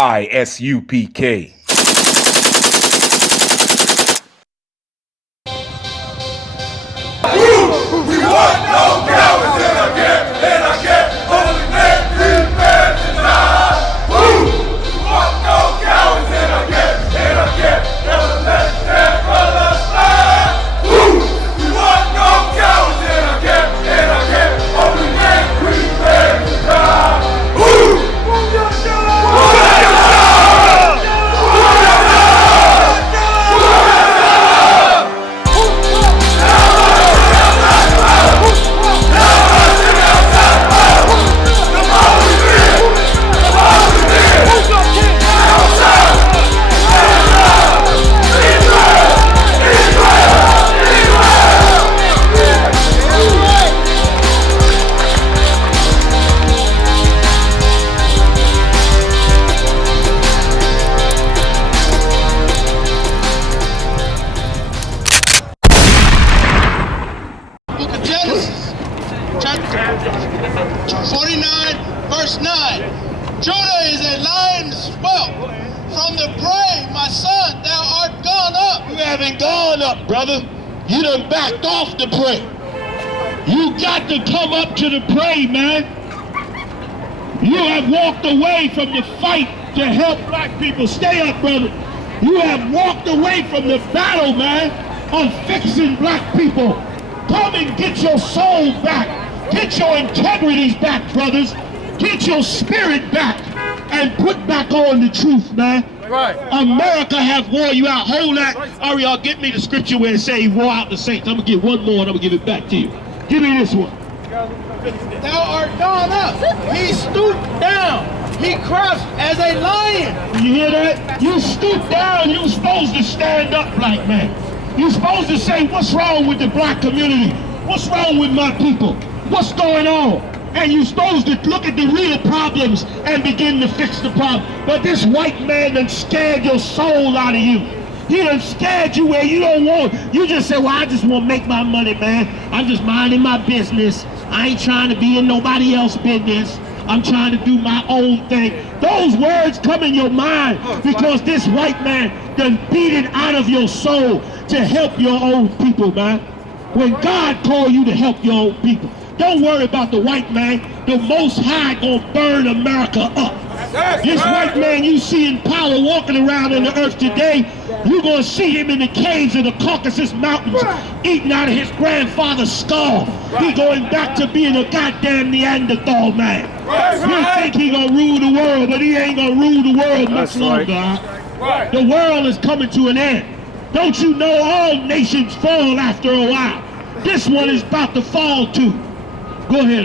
ISUPK. We want no cowards in our camp, in our camp. Only men prepare to die. We want no cowards in our camp, in our camp. Never let their brothers die. We want no cowards in our camp, in our camp. Only men prepare to die. Book of Genesis, chapter 49, verse 9. Judah is a lion's whelp. From the prey, my son, thou art gone up. You haven't gone up, brother. You done backed off the prey. You got to come up to the prey, man. You have walked away from the fight to help black people. Stay up, brother. You have walked away from the battle, man, of fixing black people. Come and get your soul back. Get your integrities back, brothers. Get your spirit back and put back on the truth, man. Right. America have wore you out. Hold that. Ariel, get me the scripture where it say he wore out the saints. I'm going to get one more and I'm going to give it back to you. Give me this one. Thou art gone up. He stooped down. He crouched as a lion. You hear that? You stoop down. You're supposed to stand up, black man. You're supposed to say, what's wrong with the black community? What's wrong with my people? What's going on? And you're supposed to look at the real problems and begin to fix the problem. But this white man done scared your soul out of you. He done scared you where you don't want. You just say, well, I just want to make my money, man. I'm just minding my business. I ain't trying to be in nobody else's business. I'm trying to do my own thing. Those words come in your mind because this white man done beat it out of your soul to help your own people, man. When God called you to help your own people, don't worry about the white man. The Most High gonna burn America up. This white man you see in power walking around in the earth today, you're gonna see him in the caves of the Caucasus Mountains eating out of his grandfather's skull. He going back to being a goddamn Neanderthal man. You think he gonna rule the world, but he ain't gonna rule the world much longer. The world is coming to an end. Don't you know all nations fall after a while? This one is about to fall too. Go ahead,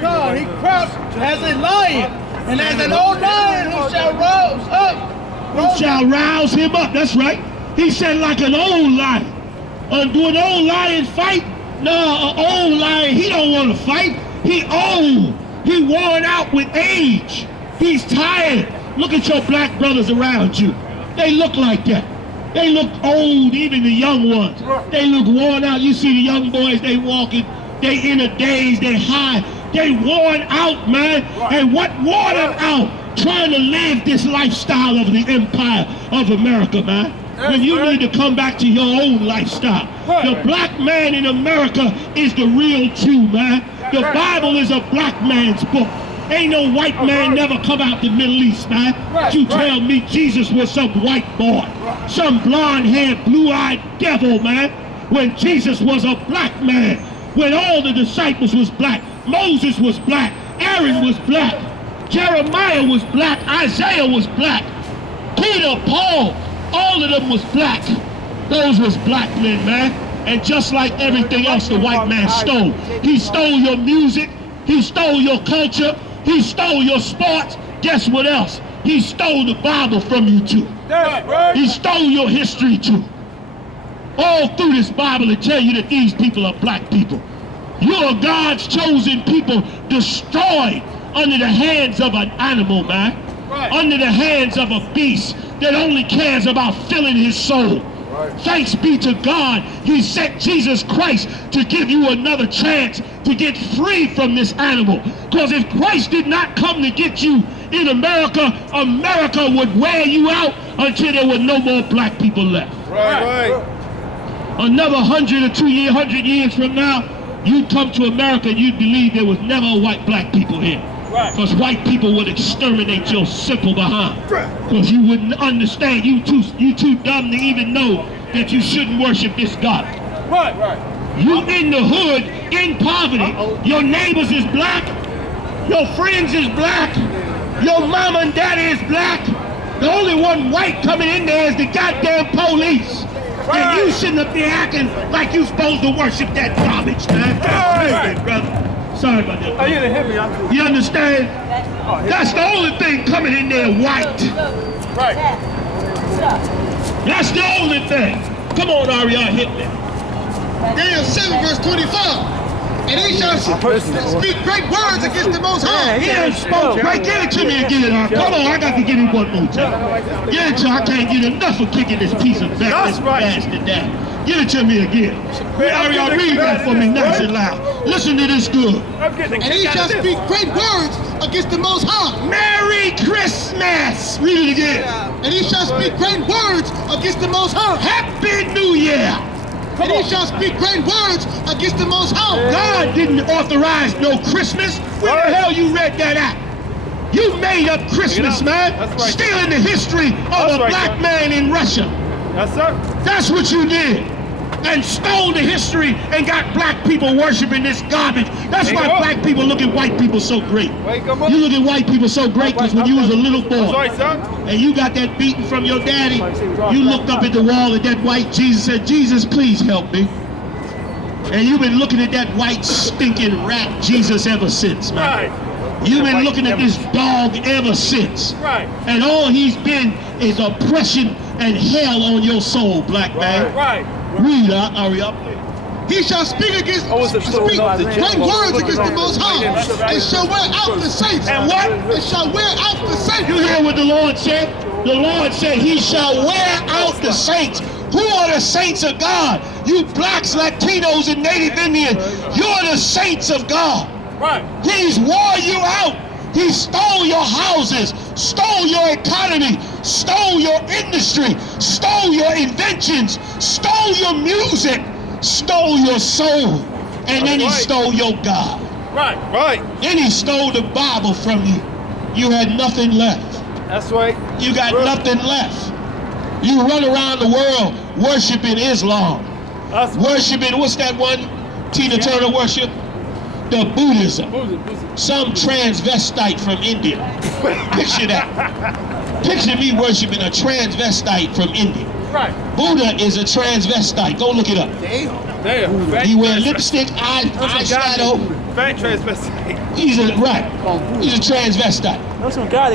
God, he crouched as a lion, and as an old lion who shall rouse up. Who shall rouse him up? That's right. He said like an old lion. Do an old lion fight? No, an old lion, he don't want to fight. He old. He worn out with age. He's tired. Look at your black brothers around you. They look like that. They look old, even the young ones. They look worn out. You see the young boys, they walking, they in a daze, they high. They worn out, man. And what wore them out? Trying to live this lifestyle of the empire of America, man. When you need to come back to your own lifestyle. The black man in America is the real Jew, man. The Bible is a black man's book. Ain't no white man never come out the Middle East, man. You tell me Jesus was some white boy, some blonde-haired, blue-eyed devil, man. When Jesus was a black man, when all the disciples was black, Moses was black, Aaron was black, Jeremiah was black, Isaiah was black, Peter, Paul, all of them was black. Those was black men, man. And just like everything else the white man stole. He stole your music, he stole your culture, he stole your sports. Guess what else? He stole the Bible from you too. He stole your history too. All through this Bible to tell you that these people are black people. You're God's chosen people, destroyed under the hands of an animal, man. Under the hands of a beast that only cares about filling his soul. Thanks be to God, he sent Jesus Christ to give you another chance to get free from this animal. Because if Christ did not come to get you in America, America would wear you out until there were no more black people left. Right. Another 100 years from now, you'd come to America and you'd believe there was never black people here. Because white people would exterminate your simple behind. Because you wouldn't understand. You too dumb to even know that you shouldn't worship this God. You in the hood, in poverty. Your neighbors is black. Your friends is black. Your mama and daddy is black. The only one white coming in there is the goddamn police. And you sitting up there acting like you supposed to worship that garbage, man. Hey, brother. Sorry about that. Oh, you didn't hit me. You understand? That's the only thing coming in there white. That's the only thing. Come on, Ariel, hit me. Daniel 7 verse 25. And he shall speak great words against the Most High. He done spoke. Right, give it to me again. Come on, I got to get it one more time. Give it to I can't get enough of kicking this piece of bastard down. Give it to me again. Ariel, read that for me nice and loud. Listen to this good. And he shall speak great words against the Most High. Merry Christmas. Read it again. And he shall speak great words against the Most High. Happy New Year. And he shall speak great words against the Most High. God didn't authorize no Christmas. Where the hell you read that at? You made up Christmas, man. Stealing the history of a black man in Russia. Yes, sir. That's what you did. And stole the history and got black people worshiping this garbage. That's why black people look at white people so great. You look at white people so great because when you was a little boy and you got that beating from your daddy, you looked up at the wall at that white Jesus and said, Jesus, please help me. And you've been looking at that white stinking rat Jesus ever since, man. You've been looking at this dog ever since. And all he's been is oppression and hell on your soul, black man. Read out, hurry up. He shall speak great words against the Most High, and shall wear out the saints. And what? And shall wear out the saints. You hear what the Lord said? The Lord said he shall wear out the saints. Who are the saints of God? You blacks, Latinos, and Native Indians. You're the saints of God. He's wore you out. He stole your houses, stole your economy, stole your industry, stole your inventions, stole your music, stole your soul, and then he stole your God. Then he stole the Bible from you. You had nothing left. That's right. You got nothing left. You run around the world worshiping Islam, worshiping, what's that one Tina Turner worship? The Buddhism. Some transvestite from India. Picture that. Picture me worshiping a transvestite from India. Buddha is a transvestite. Go look it up. Damn. He wear lipstick, eyeshadow. Fat transvestite. He's a transvestite.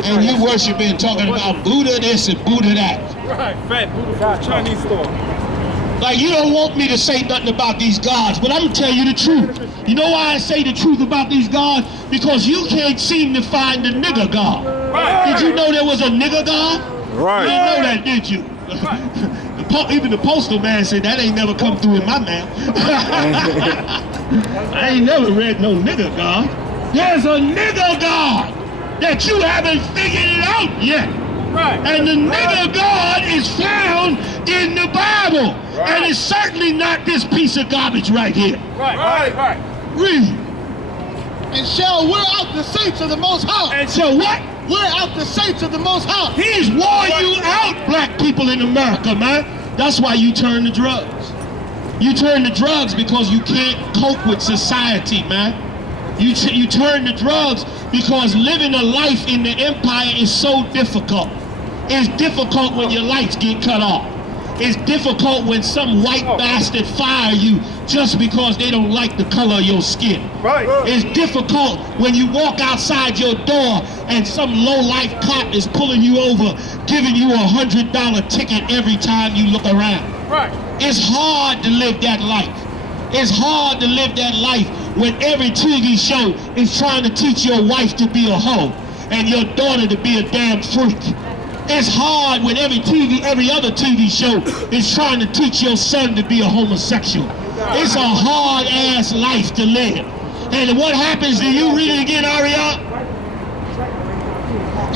And you worshiping, talking about Buddha this and Buddha that. Fat Buddha Chinese store. Like, you don't want me to say nothing about these gods, but I'm going to tell you the truth. You know why I say the truth about these gods? Because you can't seem to find the nigger god. Did you know there was a nigger god? You didn't know that, did you? Even the postal man said, that ain't never come through in my mail. I ain't never read no nigger god. There's a nigger god that you haven't figured it out yet. And the nigger God is found in the Bible. And it's certainly not this piece of garbage right here. Read. And shall wear out the saints of the Most High. And shall what? Wear out the saints of the Most High. He's wore you out, black people in America, man. That's why you turn to drugs. You turn to drugs because you can't cope with society, man. You turn to drugs because living a life in the empire is so difficult. It's difficult when your lights get cut off. It's difficult when some white bastard fire you just because they don't like the color of your skin. It's difficult when you walk outside your door and some low-life cop is pulling you over, giving you $100 ticket every time you look around. It's hard to live that life. It's hard to live that life when every TV show is trying to teach your wife to be a hoe and your daughter to be a damn freak. It's hard when every other TV show is trying to teach your son to be a homosexual. It's a hard-ass life to live. And what happens to you? Read it again, Ariel.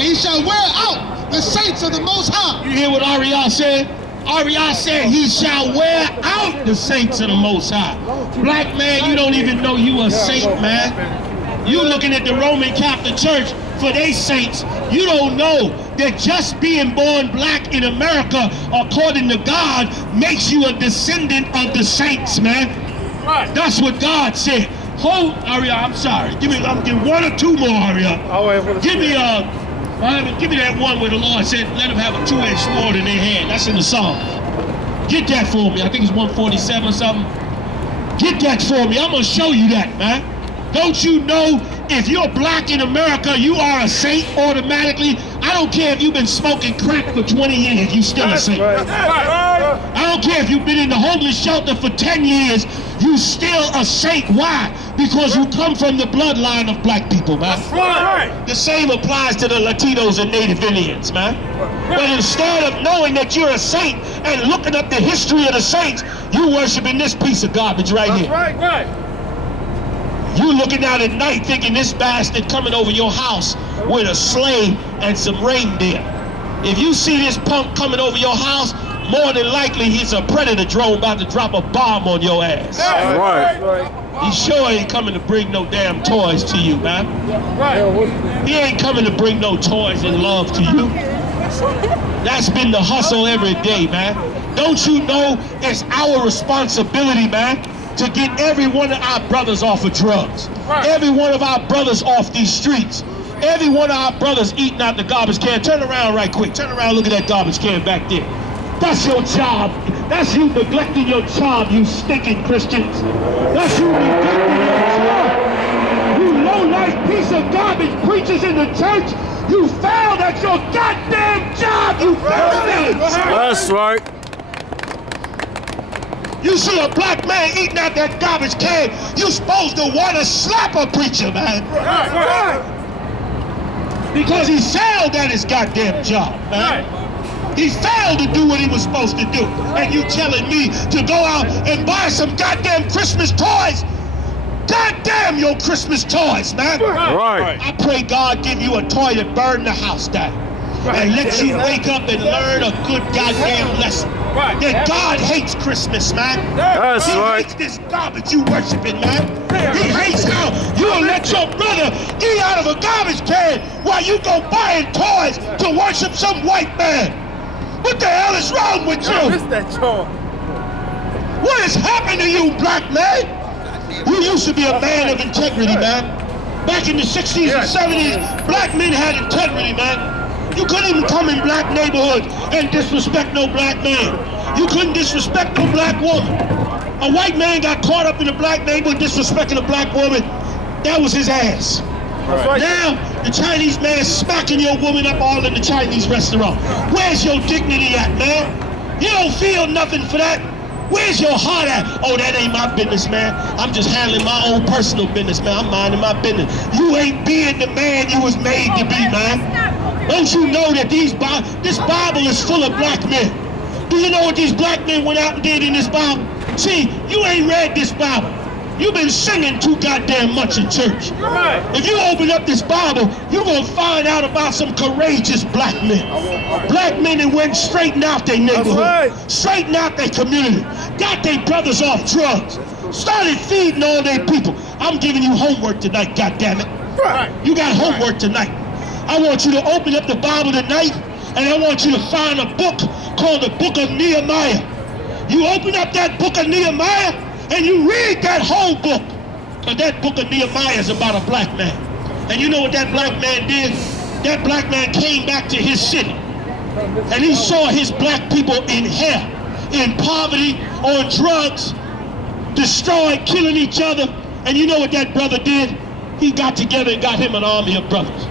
and he shall wear out the saints of the Most High. You hear what Ariel said? Ariel said he shall wear out the saints of the Most High. Black man, you don't even know you a saint, man. You looking at the Roman Catholic Church for they saints. You don't know that just being born black in America, according to God, makes you a descendant of the saints, man. Right. That's what God said. Hold, Ariel, I'm sorry. I'm giving one or two more, Ariel. Give me that one where the Lord said, let them have a two-edged sword in their hand. That's in the song. Get that for me. I think it's 147 or something. Get that for me. I'm going to show you that, man. Don't you know if you're black in America, you are a saint automatically? I don't care if you've been smoking crack for 20 years, you still a saint. Right. I don't care if you've been in the homeless shelter for 10 years, you still a saint. Why? Because you come from the bloodline of black people, man. Right. The same applies to the Latinos and Native Indians, man. But instead of knowing that you're a saint and looking up the history of the saints, you worshiping this piece of garbage right here. Right. You looking out at night thinking this bastard coming over your house with a sleigh and some reindeer. If you see this punk coming over your house, more than likely he's a predator drone about to drop a bomb on your ass. Right. He sure ain't coming to bring no damn toys to you, man. He ain't coming to bring no toys and love to you. That's been the hustle every day, man. Don't you know it's our responsibility, man, to get every one of our brothers off of drugs. Right. Every one of our brothers off these streets. Every one of our brothers eating out the garbage can. Turn around right quick. Turn around, look at that garbage can back there. That's your job. That's you neglecting your job, you stinking Christians. That's you neglecting your job. You low-life piece of garbage preachers in the church. You failed at your goddamn job, you failed at it. That's right. You see a black man eating out that garbage can, you supposed to want to slap a preacher, man. Right. Because he failed at his goddamn job, man. He failed to do what he was supposed to do. And you telling me to go out and buy some goddamn Christmas toys? Goddamn your Christmas toys, man. Right. I pray God give you a toy that burn the house down. And let you wake up and learn a good goddamn lesson. Right. That God hates Christmas, man. That's he right. hates this garbage you worshiping, man. He hates how you'll let your brother eat out of a garbage can while you go buying toys to worship some white man. What the hell is wrong with you? What has happened to you, black man? You used to be a man of integrity, man. Back in the 60s and 70s, black men had integrity, man. You couldn't even come in black neighborhoods and disrespect no black man. You couldn't disrespect no black woman. A white man got caught up in a black neighborhood disrespecting a black woman. That was his ass. Right. Now, the Chinese man smacking your woman up all in the Chinese restaurant. Where's your dignity at, man? You don't feel nothing for that. Where's your heart at? Oh, that ain't my business, man. I'm just handling my own personal business, man. I'm minding my business. You ain't being the man you was made to be, man. Don't you know that this Bible is full of black men? Do you know what these black men went out and did in this Bible? See, you ain't read this Bible. You've been singing too goddamn much in church. Right. If you open up this Bible, you're going to find out about some courageous black men. Black men that went straighten out their neighborhood, straighten out their community, got their brothers off drugs, started feeding all their people. I'm giving you homework tonight, goddammit. Right. You got homework tonight. I want you to open up the Bible tonight, and I want you to find a book called the Book of Nehemiah. You open up that Book of Nehemiah, and you read that whole book. Because that Book of Nehemiah is about a black man. And you know what that black man did? That black man came back to his city. And he saw his black people in hell, in poverty, on drugs, destroyed, killing each other. And you know what that brother did? He got together and got him an army of brothers.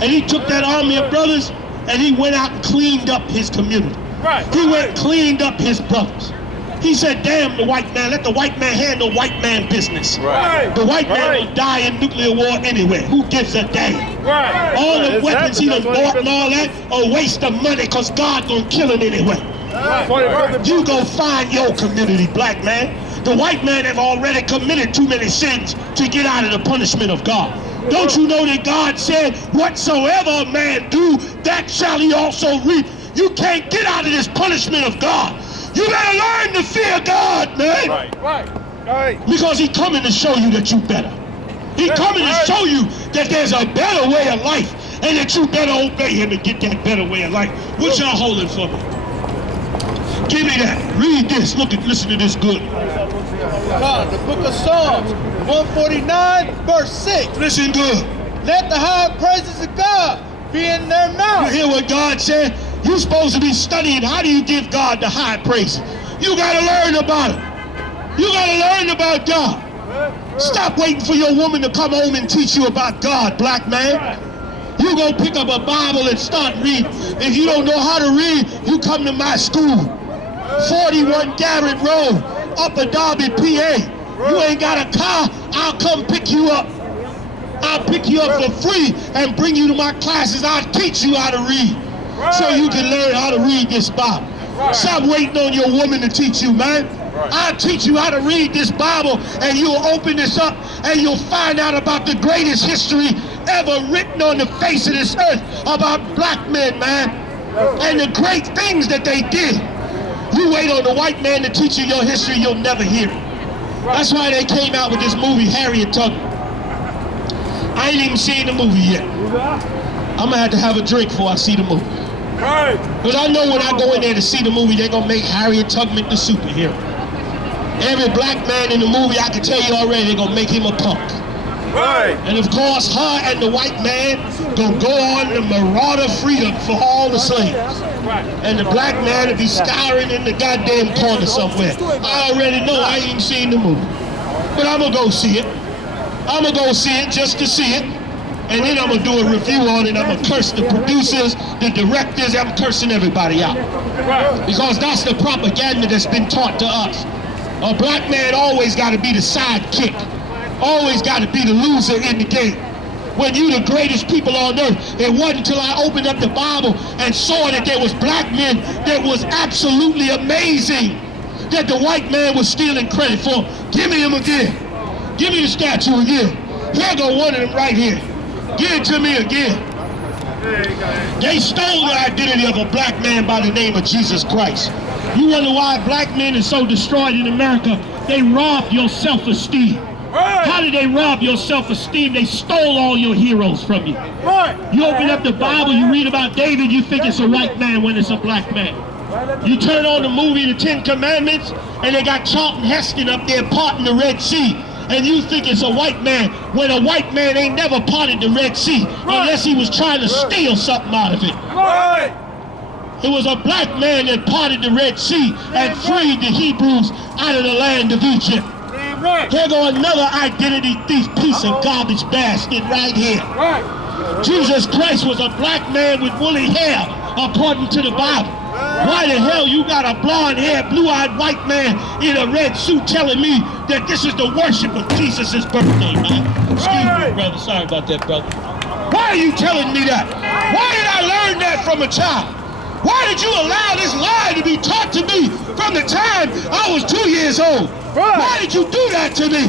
And he took that army of brothers and he went out and cleaned up his community. Right. He went and cleaned up his brothers. He said, damn the white man, let the white man handle white man business. Right. The white man will die in nuclear war anyway. Who gives a damn? Right. All the weapons he done bought and all that are a waste of money because God gonna kill him anyway. Right. You go find your community, black man. The white man have already committed too many sins to get out of the punishment of God. Don't you know that God said, whatsoever a man do, that shall he also reap? You can't get out of this punishment of God. You better learn to fear God, man. Right. Because he's coming to show you that you better. He's coming to show you that there's a better way of life and that you better obey him and get that better way of life. What y'all holding for me? Give me that. Read this. Listen to this good. God, the book of Psalms, 149, verse 6. Listen good. Let the high praises of God be in their You mouth. hear what God said? You're supposed to be studying how do you give God the high praise. You got to learn about it. You got to learn about God. Stop waiting for your woman to come home and teach you about God, black man. You go pick up a Bible and start reading. If you don't know how to read, you come to my school. 41 Garrett Road, Upper Darby, PA. You ain't got a car, I'll come pick you up. I'll pick you up for free and bring you to my classes. I'll teach you how to read so you can learn how to read this Bible. Stop waiting on your woman to teach you, man. I'll teach you how to read this Bible, and you'll open this up and you'll find out about the greatest history ever written on the face of this earth about black men, man, and the great things that they did. You wait on the white man to teach you your history, you'll never hear it. That's why they came out with this movie, Harriet Tubman. I ain't even seen the movie yet. I'm gonna have to have a drink before I see the movie. Because I know when I go in there to see the movie, they're gonna make Harriet Tubman the superhero. Every black man in the movie, I can tell you already, they're gonna make him a punk. And of course, her and the white man gonna go on the marauder freedom for all the slaves. And the black man will be scouring in the goddamn corner somewhere. I already know, I ain't seen the movie. But I'm gonna go see it. I'm gonna go see it just to see it. And then I'm gonna do a review on it. I'm gonna curse the producers, the directors, I'm cursing everybody out. Because that's the propaganda that's been taught to us. A black man always gotta be the sidekick. Always gotta be the loser in the game. When you the greatest people on earth, it wasn't until I opened up the Bible and saw that there was black men that was absolutely amazing that the white man was stealing credit for. Give me him again. Give me the statue again. Here go one of them right here. Give it to me again. They stole the identity of a black man by the name of Jesus Christ. You wonder why black men are so destroyed in America? They robbed your self-esteem. How did they rob your self-esteem? They stole all your heroes from you. You open up the Bible, you read about David, you think it's a white man when it's a black man. You turn on the movie The Ten Commandments, and they got Charlton Heston up there parting the Red Sea. And you think it's a white man when a white man ain't never parted the Red Sea unless he was trying to steal something out of it. It was a black man that parted the Red Sea and freed the Hebrews out of the land of Egypt. Here go another identity thief, piece of garbage bastard right here. Jesus Christ was a black man with woolly hair, according to the Bible. Why the hell you got a blonde-haired, blue-eyed white man in a red suit telling me that this is the worship of Jesus' birthday, man? Excuse me, brother. Sorry about that, brother. Why are you telling me that? Why did I learn that from a child? Why did you allow this lie to be taught to me from the time I was 2 years old? Why did you do that to me?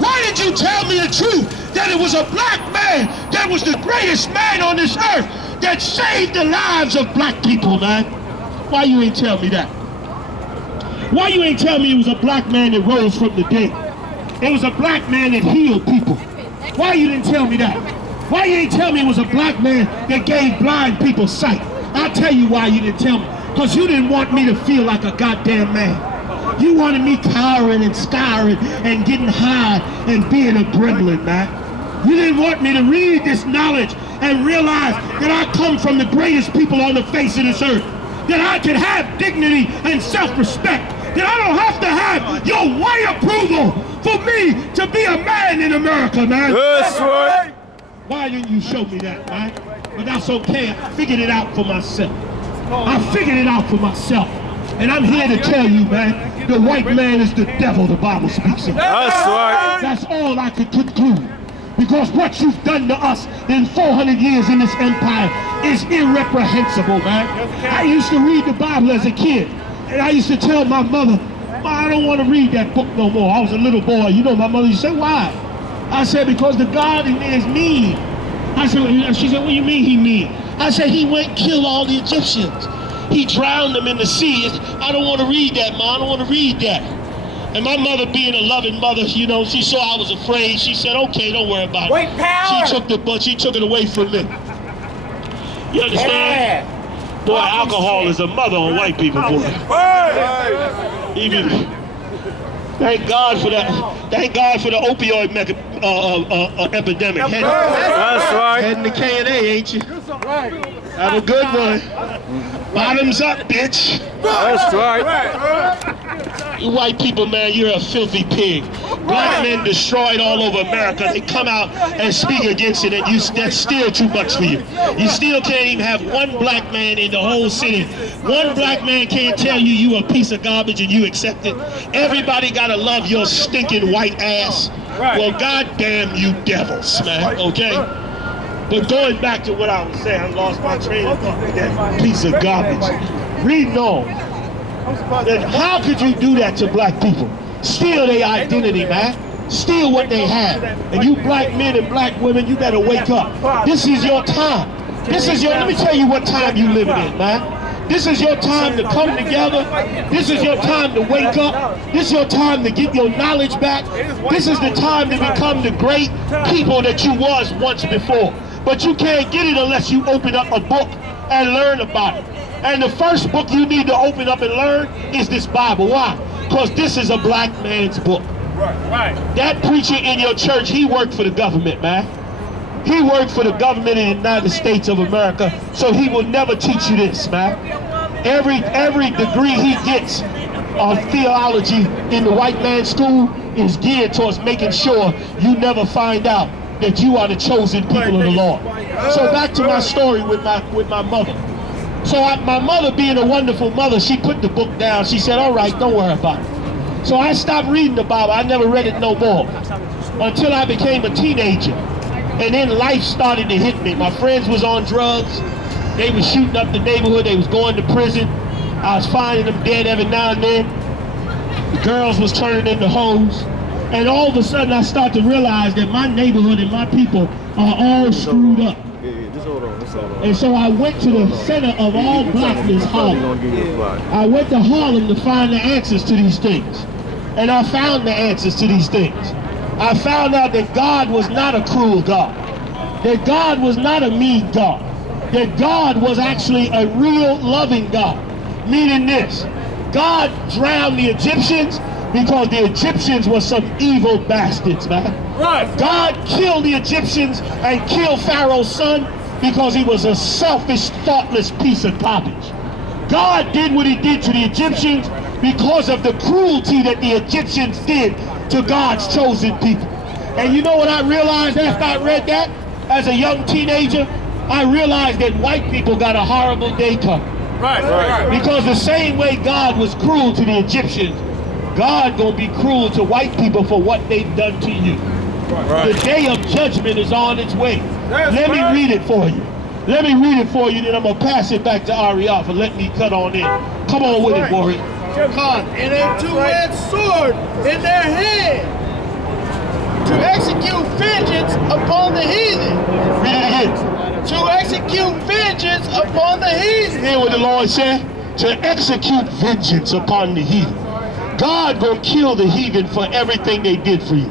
Why did you tell me the truth that it was a black man that was the greatest man on this earth that saved the lives of black people, man? Why you ain't tell me that? Why you ain't tell me it was a black man that rose from the dead? It was a black man that healed people. Why you didn't tell me that? Why you ain't tell me it was a black man that gave blind people sight? I'll tell you why you didn't tell me. Because you didn't want me to feel like a goddamn man. You wanted me cowering and scouring and getting high and being a gremlin, man. You didn't want me to read this knowledge and realize that I come from the greatest people on the face of this earth. That I can have dignity and self-respect. That I don't have to have your white approval for me to be a man in America, man. That's right. Why didn't you show me that, man? But that's okay. I figured it out for myself. I figured it out for myself. And I'm here to tell you, man, the white man is the devil the Bible speaks of. That's right. That's all I could conclude. Because what you've done to us in 400 years in this empire is irreprehensible, man. I used to read the Bible as a kid, and I used to tell my mother, I don't want to read that book no more. I was a little boy. You know, my mother used to say, why? I said, because the God in there is mean. I said, she said, what do you mean he mean? I said, he went and killed all the Egyptians. He drowned them in the sea. I don't want to read that, Ma. I don't want to read that. And my mother, being a loving mother, you know, she saw I was afraid. She said, okay, don't worry about it. Wait, power. She took it away from me. You understand? Boy, alcohol is a mother on white people, boy. Even, thank God for that. Thank God for the opioid epidemic. That's right. Heading to K&A, ain't you? Have a good one. Bottoms up, bitch. That's right. You white people, man, you're a filthy pig. Black men destroyed all over America. They come out and speak against it, and that's still too much for you. You still can't even have one black man in the whole city. One black man can't tell you you a piece of garbage and you accept it. Everybody gotta love your stinking white ass. Well, goddamn you devils, man, okay? But going back to what I was saying, I lost my train of thought with that piece of garbage. Reading on. Then how could you do that to black people? Steal their identity, man. Steal what they have. And you black men and black women, you better wake up. This is your time. Let me tell you what time you living in, man. This is your time to come together. This is your time to wake up. This is your time to get your knowledge back. This is the time to become the great people that you was once before. But you can't get it unless you open up a book and learn about it. And the first book you need to open up and learn is this Bible. Why? Because this is a black man's book. Right. That preacher in your church, he worked for the government, man. He worked for the government in the United States of America, so he will never teach you this, man. Every degree he gets of theology in the white man's school is geared towards making sure you never find out that you are the chosen people of the Lord. So back to my story with my mother. So my mother, being a wonderful mother, she put the book down. She said, all right, don't worry about it. So I stopped reading the Bible. I never read it no more until I became a teenager. And then life started to hit me. My friends was on drugs. They was shooting up the neighborhood. They was going to prison. I was finding them dead every now and then. The girls was turning into hoes. And all of a sudden I start to realize that my neighborhood and my people are all screwed up. And so I went to the center of all blackness, Harlem. I went to Harlem to find the answers to these things. And I found the answers to these things. I found out that God was not a cruel God. That God was not a mean God. That God was actually a real loving God. Meaning this, God drowned the Egyptians because the Egyptians were some evil bastards, man. Right. God killed the Egyptians and killed Pharaoh's son because he was a selfish, thoughtless piece of garbage. God did what he did to the Egyptians because of the cruelty that the Egyptians did to God's chosen people. And you know what I realized after I read that? As a young teenager, I realized that white people got a horrible day coming. Right. Because the same way God was cruel to the Egyptians, God gonna be cruel to white people for what they've done to you. The day of judgment is on its way. Let me read it for you. Let me read it for you, then I'm gonna pass it back to Ariel for letting me cut on in. Come on with it, Warrior. And a two-edged sword in their hand to execute vengeance upon the heathen. Read it again. To execute vengeance upon the heathen. Hear what the Lord said? To execute vengeance upon the heathen. God gonna kill the heathen for everything they did for you.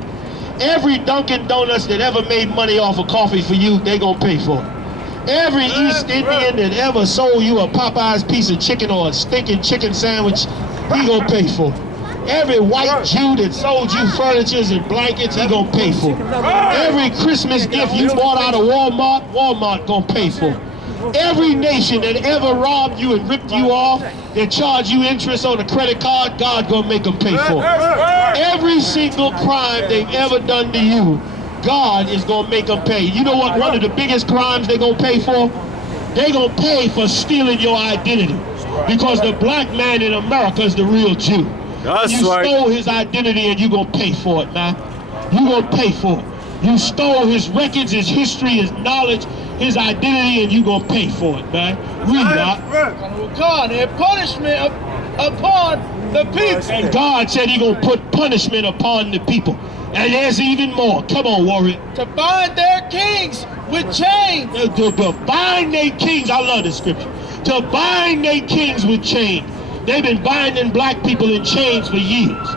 Every Dunkin' Donuts that ever made money off of coffee for you, they gonna pay for it. Every East Indian that ever sold you a Popeye's piece of chicken or a stinking chicken sandwich, he gonna pay for it. Every white Jew that sold you furnitures and blankets, he gonna pay for it. Every Christmas gift you bought out of Walmart, Walmart gonna pay for it. Every nation that ever robbed you and ripped you off, that charged you interest on a credit card, God gonna make them pay for it. Every single crime they've ever done to you, God is gonna make them pay. You know what one of the biggest crimes they gonna pay for? They gonna pay for stealing your identity. Because the black man in America is the real Jew. That's you right. stole his identity and you gonna pay for it, man. You gonna pay for it. You stole his records, his history, his knowledge, his identity, and you gonna pay for it, man. Read that. God and punishment upon the people. And God said he gonna put punishment upon the people. And there's even more. Come on, warrior. To bind their kings with chains. To bind their kings. I love this scripture. To bind their kings with chains. They've been binding black people in chains for years.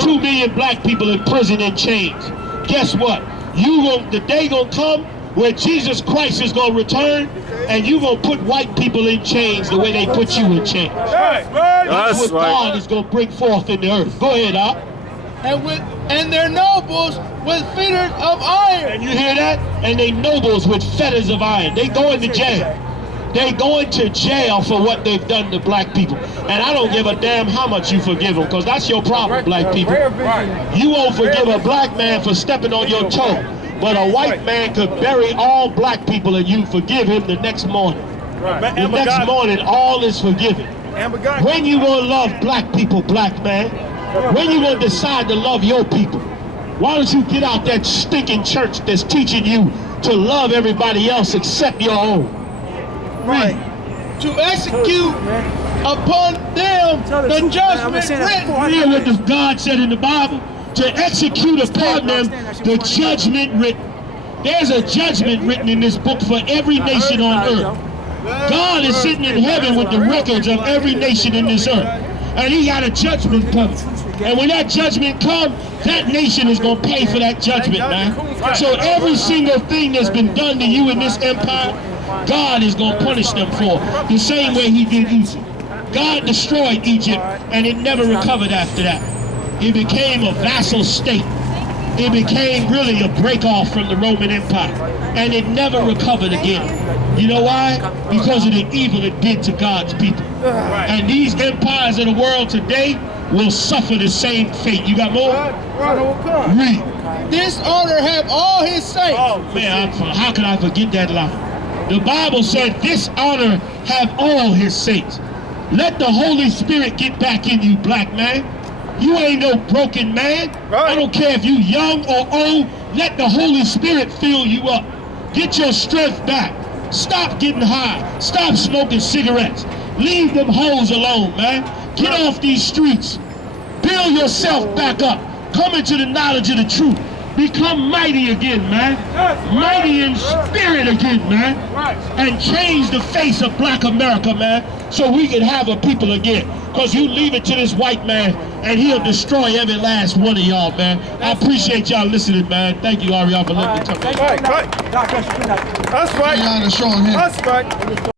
2 million black people in prison in chains. Guess what? The day gonna come where Jesus Christ is gonna return, and you gonna put white people in chains the way they put you in chains. That's what God is gonna bring forth in the earth. Go ahead, Op. And their nobles with fetters of iron. And you hear that? And they nobles with fetters of iron. They going to jail. They going to jail for what they've done to black people. And I don't give a damn how much you forgive them, because that's your problem, black people. You won't forgive a black man for stepping on your toe, but a white man could bury all black people and you forgive him the next morning. The next morning, all is forgiven. When you gonna love black people, black man? When you gonna decide to love your people? Why don't you get out that stinking church that's teaching you to love everybody else except your own? Right. To execute upon them the judgment written. Hear what God said in the Bible? To execute upon them the judgment written. There's a judgment written in this book for every nation on earth. God is sitting in heaven with the records of every nation in this earth. And he got a judgment coming. And when that judgment comes, that nation is going to pay for that judgment, man. So every single thing that's been done to you in this empire, God is going to punish them for the same way he did Egypt. God destroyed Egypt, and it never recovered after that. It became a vassal state. It became really a break-off from the Roman Empire, and it never recovered again. You know why? Because of the evil it did to God's people. And these empires of the world today will suffer the same fate. You got more? Read. This honor have all his saints. Oh man, how can I forget that line? The Bible said, this honor have all his saints. Let the Holy Spirit get back in you, black man. You ain't no broken man. I don't care if you young or old. Let the Holy Spirit fill you up. Get your strength back. Stop getting high. Stop smoking cigarettes. Leave them hoes alone, man. Get off these streets. Build yourself back up. Come into the knowledge of the truth. Become mighty again, man. Mighty in spirit again, man. And change the face of black America, man, so we can have a people again. Because you leave it to this white man, and he'll destroy every last one of y'all, man. I appreciate y'all listening, man. Thank you, Ariel, for letting me talk. That's right. That's right. That's right.